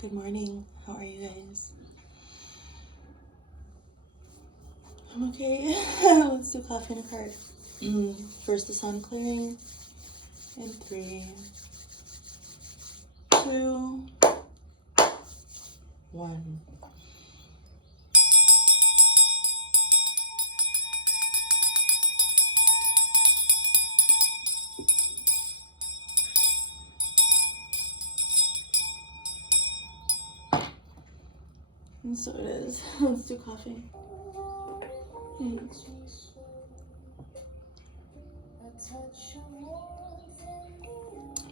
Good morning. How are you guys? I'm okay. Let's do coffee and a card. First the sound clearing in 3, 2, 1. And so it is. Let's do coffee.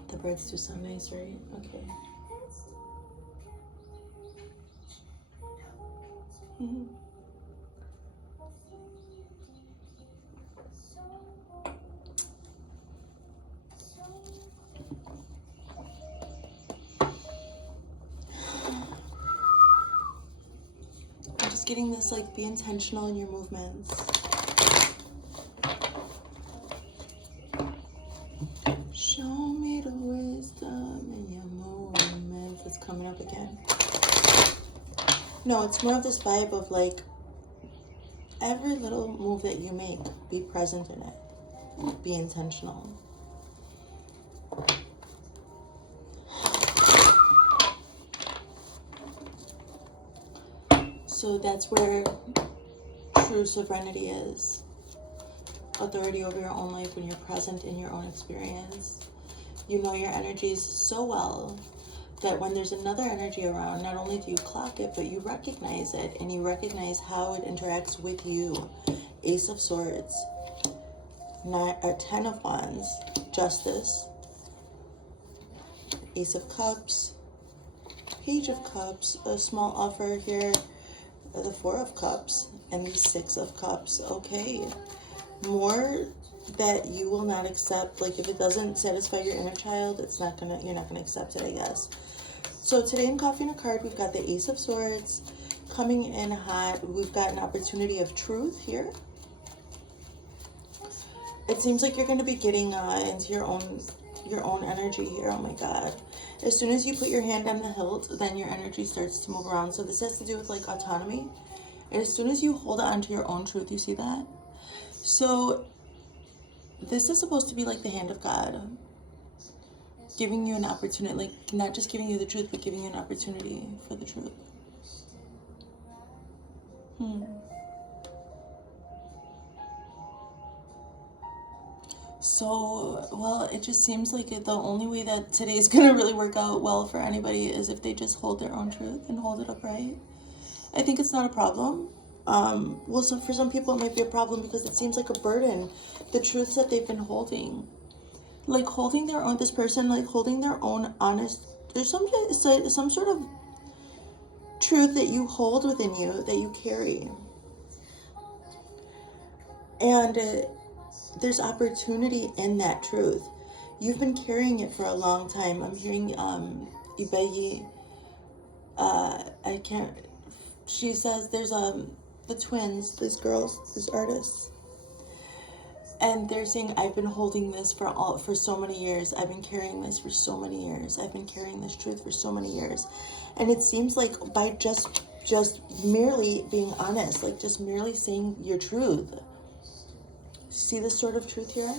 The birds do sound nice, right? Okay. I'm just getting this, like, be intentional in your movements. Show me the wisdom in your movements. It's coming up again. No, it's more of this vibe of, like, every little move that you make, be present in it. Be intentional. So that's where true sovereignty is. Authority over your own life when you're present in your own experience. You know your energies so well that when there's another energy around, not only do you clock it, but you recognize it, and you recognize how it interacts with you. Ace of Swords, 10 of Wands, Justice, Ace of Cups, Page of Cups, a small offer here, the 4 of Cups, and the 6 of Cups. Okay, more that you will not accept. Like, if it doesn't satisfy your inner child, you're not gonna accept it, I guess. So today in Coffee and a Card, we've got the Ace of Swords coming in hot. We've got an opportunity of truth here. It seems like you're going to be getting into your own energy here. Oh my God. As soon as you put your hand on the hilt, then your energy starts to move around. So this has to do with, like, autonomy. And as soon as you hold on to your own truth, you see that? So this is supposed to be like the hand of God, giving you an opportunity, like, not just giving you the truth, but giving you an opportunity for the truth. So, well, it just seems like the only way that today is going to really work out well for anybody is if they just hold their own truth and hold it upright. I think it's not a problem. Well, so for some people it might be a problem because it seems like a burden, the truths that they've been holding. Like, holding their own, this person, like, holding their own honest, there's some sort of truth that you hold within you, that you carry. And there's opportunity in that truth. You've been carrying it for a long time. I'm hearing Ibeyi, I can't, she says there's the twins, these girls, these artists, and they're saying, I've been holding this for so many years. I've been carrying this for so many years. I've been carrying this truth for so many years. And it seems like by just merely being honest, like just merely saying your truth. See this sort of truth here?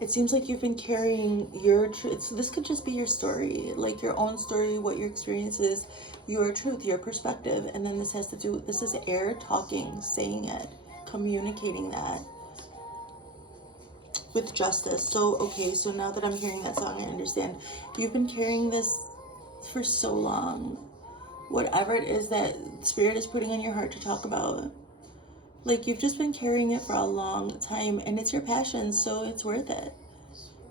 It seems like you've been carrying your truth. So this could just be your story, like your own story, what your experience is, your truth, your perspective. And then this has to do, this is air talking, saying it, communicating that with justice. So, okay, so now that I'm hearing that song, I understand. You've been carrying this for so long. Whatever it is that Spirit is putting on your heart to talk about. Like, you've just been carrying it for a long time, and it's your passion, so it's worth it.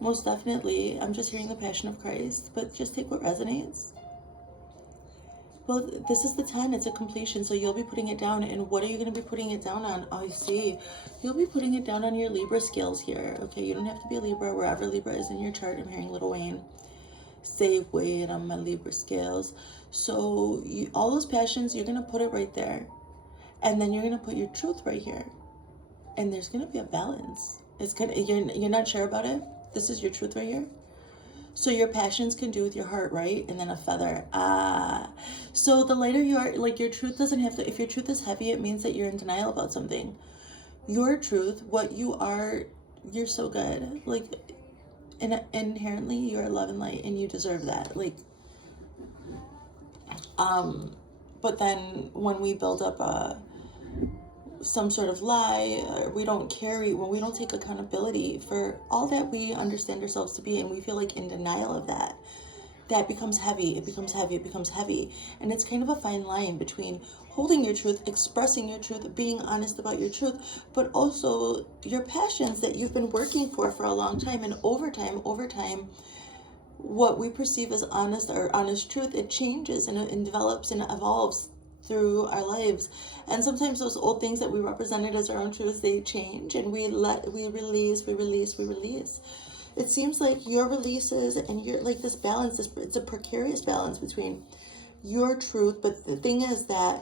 Most definitely. I'm just hearing the passion of Christ, but just take what resonates. Well, this is the 10. It's a completion, so you'll be putting it down. And what are you going to be putting it down on? Oh, I see. You'll be putting it down on your Libra scales here. Okay, you don't have to be a Libra. Wherever Libra is in your chart, I'm hearing Little Wayne. Save weight on my Libra scales. So all those passions, you're going to put it right there. And then you're going to put your truth right here. And there's going to be a balance. It's gonna, you're not sure about it? This is your truth right here. So your passions can do with your heart, right? And then a feather. Ah. So the lighter you are, like your truth doesn't have to, if your truth is heavy, it means that you're in denial about something. Your truth, what you are, you're so good. Like, inherently, you're love and light, and you deserve that. Like, but then when we build up some sort of lie, we don't carry, when we don't take accountability for all that we understand ourselves to be, and we feel like in denial of that, that becomes heavy. It becomes heavy. It becomes heavy. And it's kind of a fine line between holding your truth, expressing your truth, being honest about your truth, but also your passions that you've been working for a long time. And over time, what we perceive as honest or honest truth, it changes and develops and evolves through our lives. And sometimes those old things that we represented as our own truths, they change, and we release. It seems like your releases and you're like this balance, it's a precarious balance between your truth, but the thing is that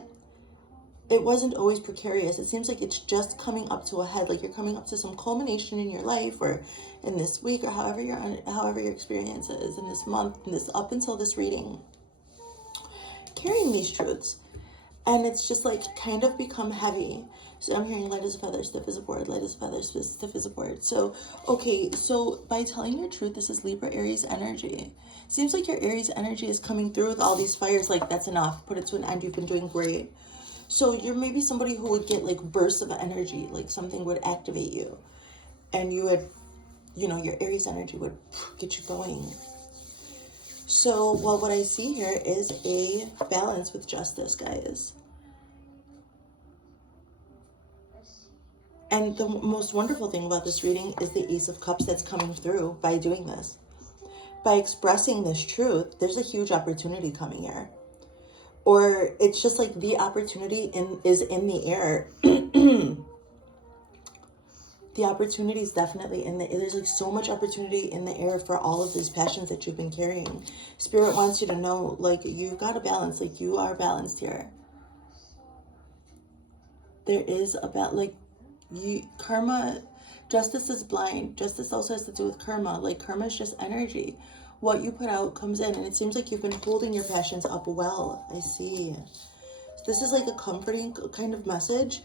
it wasn't always precarious. It seems like it's just coming up to a head, like you're coming up to some culmination in your life, or in this week, or however your experience is in this month, in this, up until this reading, carrying these truths. And it's just like kind of become heavy. So I'm hearing light as a feather, stiff as a board, light as a feather, stiff as a board. So, okay, so by telling your truth, this is Libra Aries energy. Seems like your Aries energy is coming through with all these fires, like that's enough, put it to an end, you've been doing great. So you're maybe somebody who would get like bursts of energy, like something would activate you. And you would, your Aries energy would get you going. So, well, what I see here is a balance with justice, guys. And the most wonderful thing about this reading is the Ace of Cups that's coming through by doing this. By expressing this truth, there's a huge opportunity coming here. Or it's just like the opportunity is in the air. The opportunity is definitely in the air. There's like so much opportunity in the air for all of these passions that you've been carrying. Spirit wants you to know, like, you've got a balance. Like, you are balanced here. There is about, like, karma, justice is blind. Justice also has to do with karma. Like, karma is just energy. What you put out comes in, and it seems like you've been holding your passions up well. I see. This is like a comforting kind of message.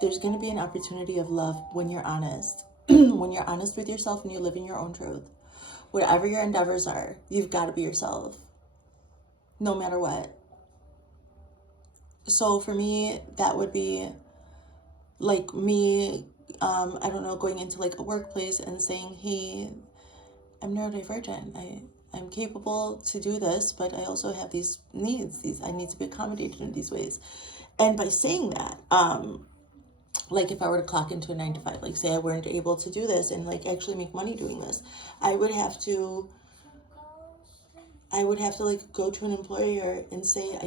There's going to be an opportunity of love when you're honest. When you're honest with yourself and you live in your own truth. Whatever your endeavors are, you've got to be yourself. No matter what. So for me, that would be like me, I don't know, going into like a workplace and saying, hey, I'm neurodivergent. I'm capable to do this, but I also have these needs. I need to be accommodated in these ways. And by saying that, like if I were to clock into a 9-to-5, like say I weren't able to do this and like actually make money doing this, I would have to like go to an employer and say, I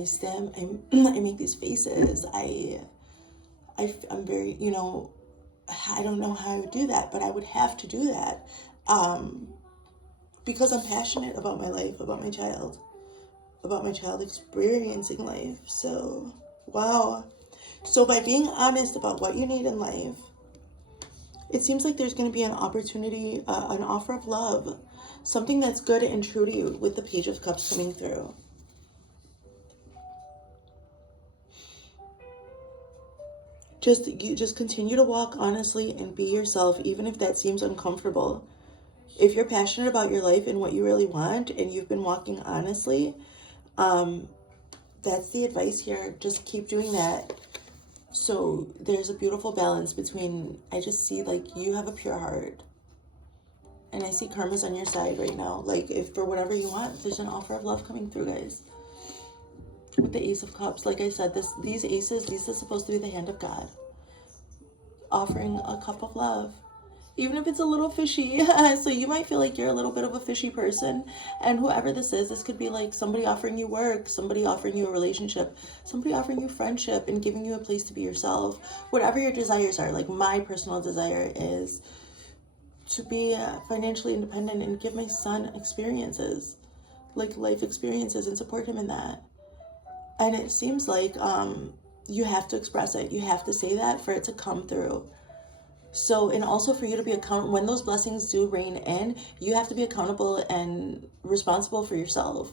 make these faces. I'm very, I don't know how I would do that, but I would have to do that. Because I'm passionate about my life, about my child experiencing life. So, wow. So by being honest about what you need in life, it seems like there's going to be an opportunity, an offer of love, something that's good and true to you with the Page of Cups coming through. You just continue to walk honestly and be yourself, even if that seems uncomfortable. If you're passionate about your life and what you really want, and you've been walking honestly, that's the advice here. Just keep doing that. So there's a beautiful balance between, I just see like you have a pure heart. And I see karma's on your side right now. Like if for whatever you want, there's an offer of love coming through, guys. With the Ace of Cups, like I said, these aces, these are supposed to be the hand of God. Offering a cup of love. Even if it's a little fishy. So you might feel like you're a little bit of a fishy person. And whoever this could be like somebody offering you work, somebody offering you a relationship, somebody offering you friendship and giving you a place to be yourself. Whatever your desires are. Like my personal desire is to be financially independent and give my son experiences. Like life experiences, and support him in that. And it seems like you have to express it. You have to say that for it to come through. So, and also for you to be accountable, when those blessings do rain in, you have to be accountable and responsible for yourself.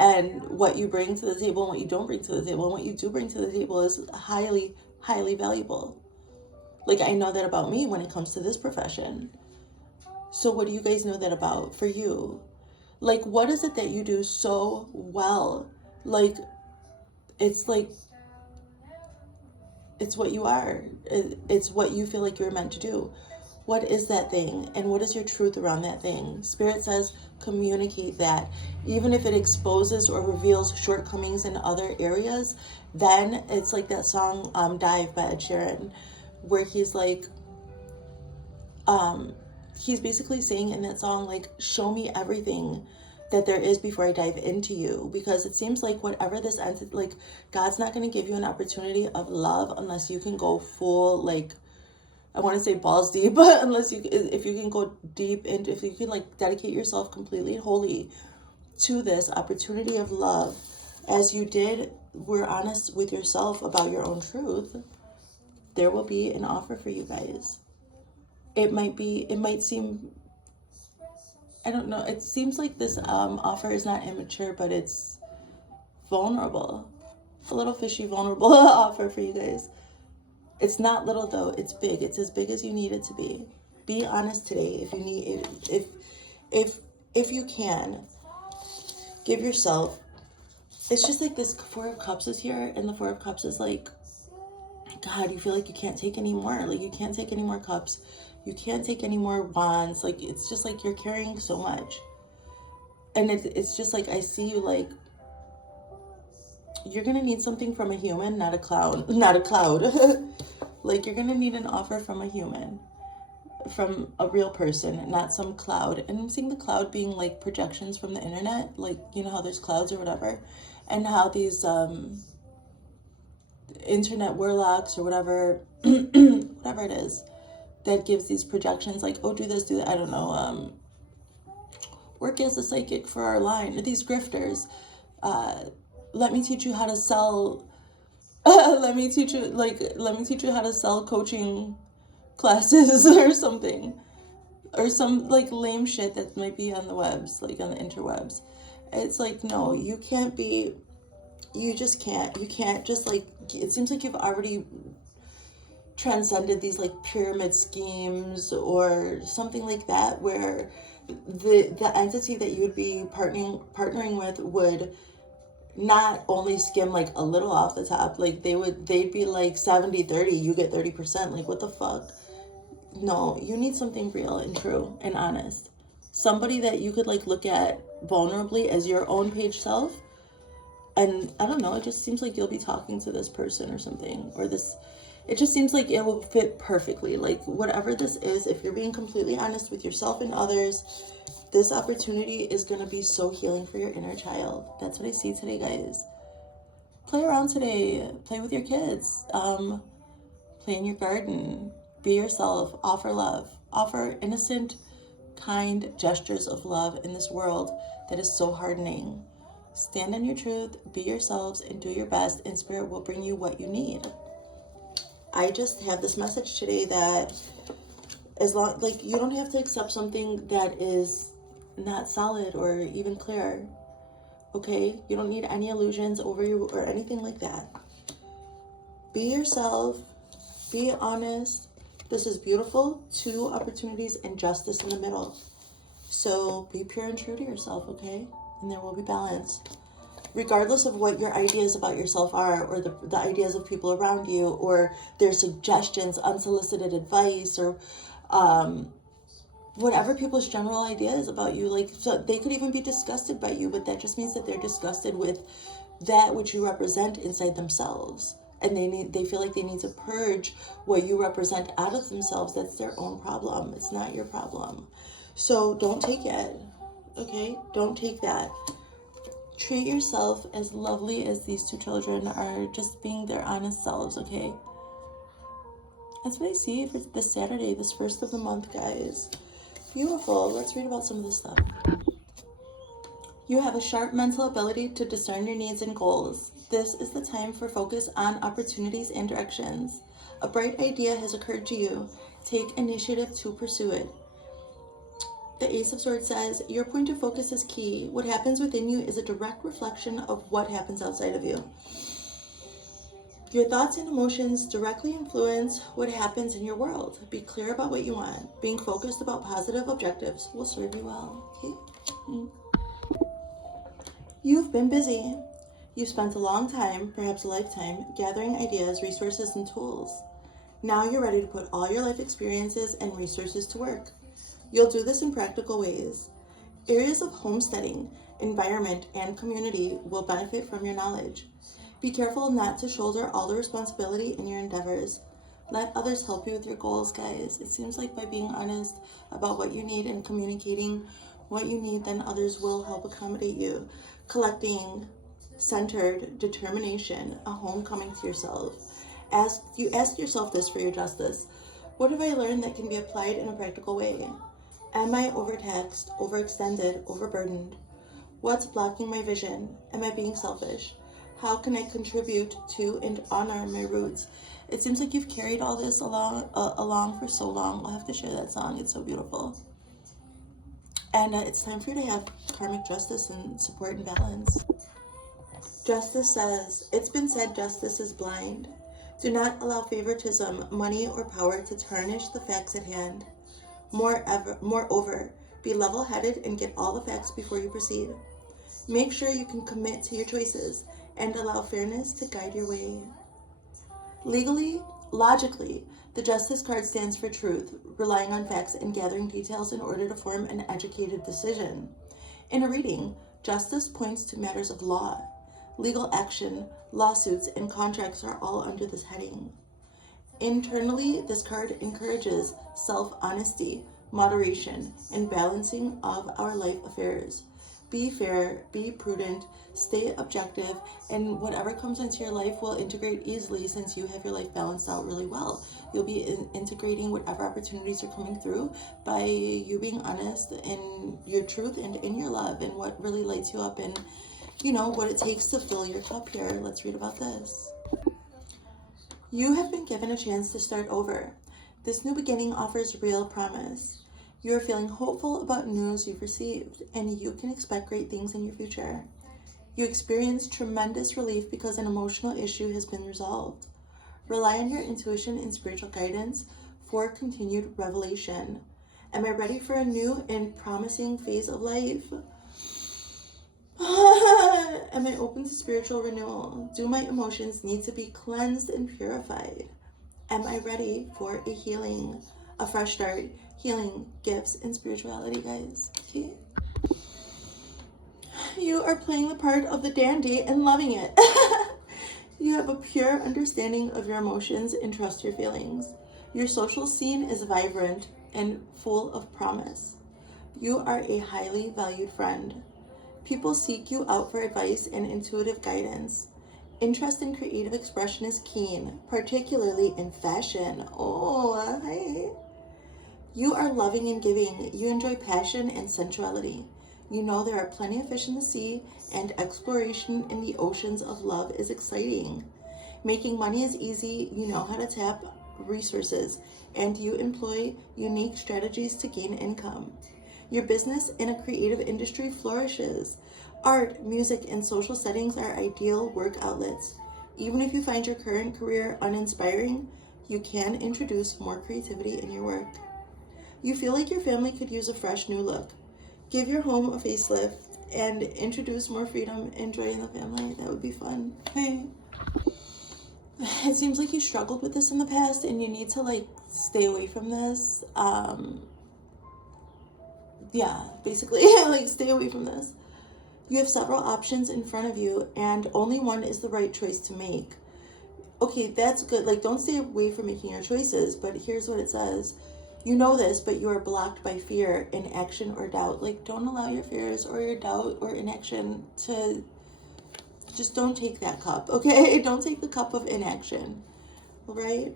And what you bring to the table and what you don't bring to the table. And what you do bring to the table is highly, highly valuable. Like, I know that about me when it comes to this profession. So what do you guys know that about for you? Like, what is it that you do so well? Like, it's like, it's what you are. It's what you feel like you're meant to do. What is that thing? And what is your truth around that thing? Spirit says communicate that. Even if it exposes or reveals shortcomings in other areas, then it's like that song Dive by Ed Sheeran, where he's like, he's basically saying in that song, like, show me everything that there is before I dive into you. Because it seems like whatever this entity, like, God's not going to give you an opportunity of love unless you can go full, like, I want to say balls deep, but unless you, if you can go deep and if you can like dedicate yourself completely and wholly to this opportunity of love, as you were honest with yourself about your own truth, there will be an offer for you guys. It might seem, I don't know, it seems like this offer is not immature, but it's vulnerable. A little fishy, vulnerable offer for you guys. It's not little though, it's big. It's as big as you need it to be. Be honest today if you need it. If you can, give yourself. It's just like this Four of Cups is here, and the Four of Cups is like, God, you feel like you can't take any more. Like, you can't take any more cups. You can't take any more wands. Like, it's just like you're carrying so much. And it's just like, I see you like, you're gonna need something from a human, not a cloud. Not a cloud. Like, you're gonna need an offer from a human, from a real person, not some cloud. And I'm seeing the cloud being like projections from the internet, like, you know how there's clouds or whatever, and how these internet warlocks or whatever whatever it is that gives these projections, like, oh, do this, do that, I don't know, work as a psychic for our line, these grifters, let me teach you how to sell let me teach you how to sell coaching classes or something, or some like lame shit that might be on the webs, like on the interwebs. It's like, no, you can't be, you just can't, you can't just like, it seems like you've already transcended these like pyramid schemes or something like that, where the entity that you would be partnering with would not only skim like a little off the top, like they'd be like 70-30, you get 30%. Like, what the fuck? No, you need something real and true and honest. Somebody that you could like look at vulnerably as your own page self. And I don't know, it just seems like you'll be talking to this person or something, or this, it just seems like it will fit perfectly. Like, whatever this is, if you're being completely honest with yourself and others, this opportunity is going to be so healing for your inner child. That's what I see today, guys. Play around today. Play with your kids. Play in your garden. Be yourself. Offer love. Offer innocent, kind gestures of love in this world that is so hardening. Stand in your truth. Be yourselves and do your best, and Spirit will bring you what you need. I just have this message today that as long, like, you don't have to accept something that is not solid or even clear, okay? You don't need any illusions over you or anything like that. Be yourself, be honest. This is beautiful. 2 opportunities and justice in the middle. So be pure and true to yourself, okay? And there will be balance. Regardless of what your ideas about yourself are, or the ideas of people around you, or their suggestions, unsolicited advice, or whatever people's general ideas about you, like, so they could even be disgusted by you, but that just means that they're disgusted with that which you represent inside themselves, and they feel like they need to purge what you represent out of themselves. That's their own problem. It's not your problem. So don't take it, okay? Don't take that. Treat yourself as lovely as these 2 children are, just being their honest selves, okay? That's what I see for this Saturday, this first of the month, guys. Beautiful. Let's read about some of this stuff. You have a sharp mental ability to discern your needs and goals. This is the time for focus on opportunities and directions. A bright idea has occurred to you. Take initiative to pursue it. The Ace of Swords says, your point of focus is key. What happens within you is a direct reflection of what happens outside of you. Your thoughts and emotions directly influence what happens in your world. Be clear about what you want. Being focused about positive objectives will serve you well. Okay? You've been busy. You've spent a long time, perhaps a lifetime, gathering ideas, resources, and tools. Now you're ready to put all your life experiences and resources to work. You'll do this in practical ways. Areas of homesteading, environment, and community will benefit from your knowledge. Be careful not to shoulder all the responsibility in your endeavors. Let others help you with your goals, guys. It seems like by being honest about what you need and communicating what you need, then others will help accommodate you. Collecting, centered, determination, a home coming to yourself. Ask yourself this for your justice. What have I learned that can be applied in a practical way? Am I overtaxed, overextended, overburdened? What's blocking my vision? Am I being selfish? How can I contribute to and honor my roots? It seems like you've carried all this along for so long. I'll have to share that song. It's so beautiful. And it's time for you to have karmic justice and support and balance. Justice says, it's been said justice is blind. Do not allow favoritism, money, or power to tarnish the facts at hand. Moreover, be level-headed and get all the facts before you proceed. Make sure you can commit to your choices and allow fairness to guide your way. Logically, the Justice card stands for truth, relying on facts and gathering details in order to form an educated decision. In a reading, justice points to matters of law. Legal action, lawsuits, and contracts are all under this heading. Internally, this card encourages self-honesty, moderation, and balancing of our life affairs. Be fair, be prudent, stay objective, and whatever comes into your life will integrate easily since you have your life balanced out really well. You'll be integrating whatever opportunities are coming through by you being honest in your truth and in your love and what really lights you up and, you know, what it takes to fill your cup here. Let's read about this. You have been given a chance to start over. This new beginning offers real promise. You are feeling hopeful about news you've received, and you can expect great things in your future. You experience tremendous relief because an emotional issue has been resolved. Rely on your intuition and spiritual guidance for continued revelation. Am I ready for a new and promising phase of life? Am I open to spiritual renewal? Do my emotions need to be cleansed and purified? Am I ready for a healing, a fresh start, healing, gifts, and spirituality, guys? Okay. You are playing the part of the dandy and loving it. You have a pure understanding of your emotions and trust your feelings. Your social scene is vibrant and full of promise. You are a highly valued friend. People seek you out for advice and intuitive guidance. Interest in creative expression is keen, particularly in fashion. Oh, hi. You are loving and giving. You enjoy passion and sensuality. You know there are plenty of fish in the sea, and exploration in the oceans of love is exciting. Making money is easy. You know how to tap resources, and you employ unique strategies to gain income. Your business in a creative industry flourishes. Art, music, and social settings are ideal work outlets. Even if you find your current career uninspiring, you can introduce more creativity in your work. You feel like your family could use a fresh new look. Give your home a facelift and introduce more freedom and joy in the family. That would be fun. Hey. It seems like you struggled with this in the past and you need to stay away from this. Yeah, basically, stay away from this. You have several options in front of you and only one is the right choice to make. Okay, that's good. Don't stay away from making your choices, but here's what it says. You know this, but you are blocked by fear, inaction, or doubt. Don't allow your fears or your doubt or inaction to... Just don't take that cup, okay? Don't take the cup of inaction, all right?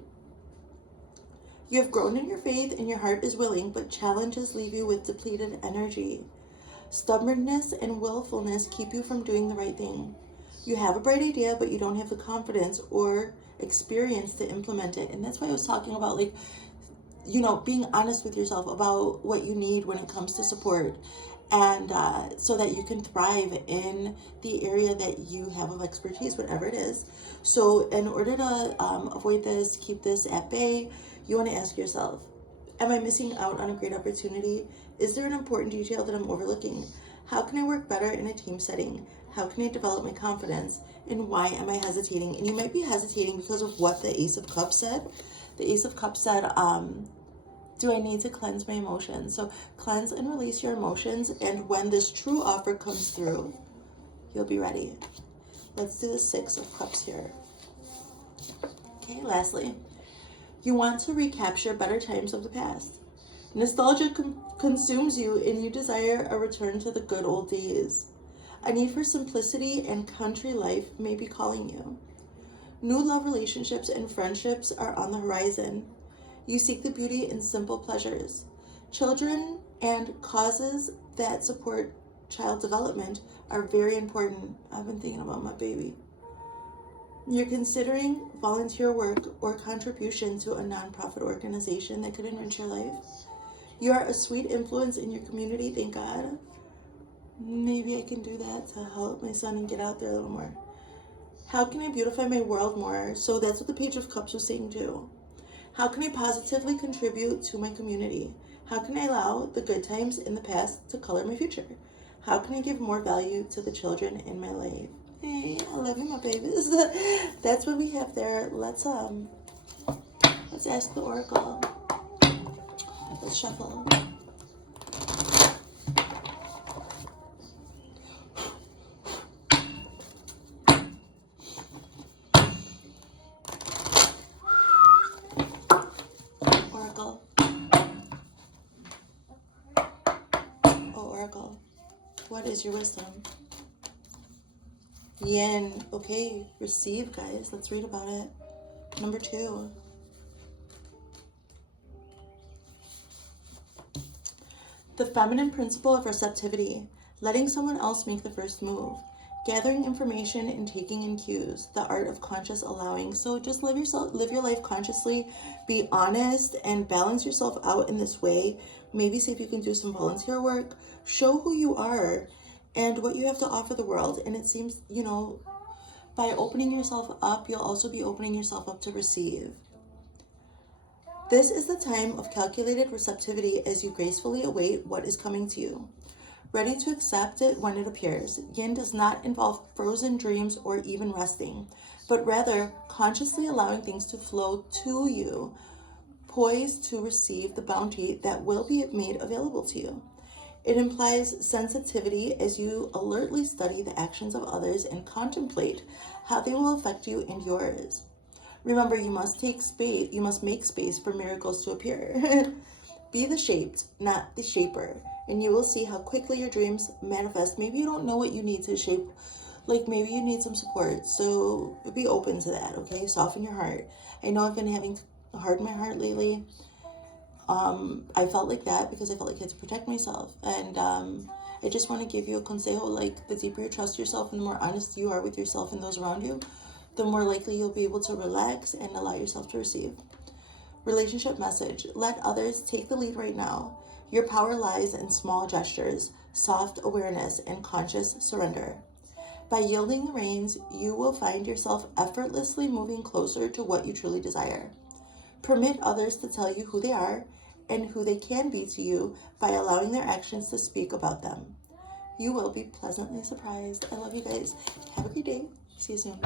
You have grown in your faith and your heart is willing, but challenges leave you with depleted energy. Stubbornness and willfulness keep you from doing the right thing. You have a bright idea, but you don't have the confidence or experience to implement it. And that's why I was talking about, like, you know, being honest with yourself about what you need when it comes to support, and so that you can thrive in the area that you have of expertise, whatever it is. So in order to avoid this, keep this at bay, you want to ask yourself, am I missing out on a great opportunity? Is there an important detail that I'm overlooking? How can I work better in a team setting? How can I develop my confidence? And why am I hesitating? And you might be hesitating because of what the Ace of Cups said. The Ace of Cups said, do I need to cleanse my emotions? So cleanse and release your emotions, and when this true offer comes through, you'll be ready. Let's do the Six of Cups here. Okay, lastly, you want to recapture better times of the past. Nostalgia consumes you, and you desire a return to the good old days. A need for simplicity and country life may be calling you. New love relationships and friendships are on the horizon. You seek the beauty in simple pleasures. Children and causes that support child development are very important. I've been thinking about my baby. You're considering volunteer work or contribution to a nonprofit organization that could enrich your life. You are a sweet influence in your community, thank God. Maybe I can do that to help my son and get out there a little more. How can I beautify my world more? So that's what the Page of Cups was saying too. How can I positively contribute to my community? How can I allow the good times in the past to color my future? How can I give more value to the children in my life? Hey, I love you, my babies. That's what we have there. Let's ask the Oracle. Let's shuffle. Oracle. Oh, Oracle. What is your wisdom? Yin. Okay, receive, guys. Let's read about it. Number 2. The feminine principle of receptivity. Letting someone else make the first move. Gathering information and taking in cues. The art of conscious allowing. So just live your life consciously. Be honest and balance yourself out in this way. Maybe see if you can do some volunteer work. Show who you are and what you have to offer the world. And it seems, you know, by opening yourself up, you'll also be opening yourself up to receive. This is the time of calculated receptivity as you gracefully await what is coming to you. Ready to accept it when it appears. Yin does not involve frozen dreams or even resting, but rather consciously allowing things to flow to you, poised to receive the bounty that will be made available to you. It implies sensitivity as you alertly study the actions of others and contemplate how they will affect you and yours. Remember, you must make space for miracles to appear. Be the shaped, not the shaper, and you will see how quickly your dreams manifest. Maybe you don't know what you need to shape, like maybe you need some support, so be open to that, okay? Soften your heart. I know I've been having hard in my heart lately. I felt like that because I felt like I had to protect myself, and I just want to give you a consejo, like the deeper you trust yourself and the more honest you are with yourself and those around you, the more likely you'll be able to relax and allow yourself to receive. Relationship message. Let others take the lead right now. Your power lies in small gestures, soft awareness, and conscious surrender. By yielding the reins, you will find yourself effortlessly moving closer to what you truly desire. Permit others to tell you who they are and who they can be to you by allowing their actions to speak about them. You will be pleasantly surprised. I love you guys. Have a great day. See you soon.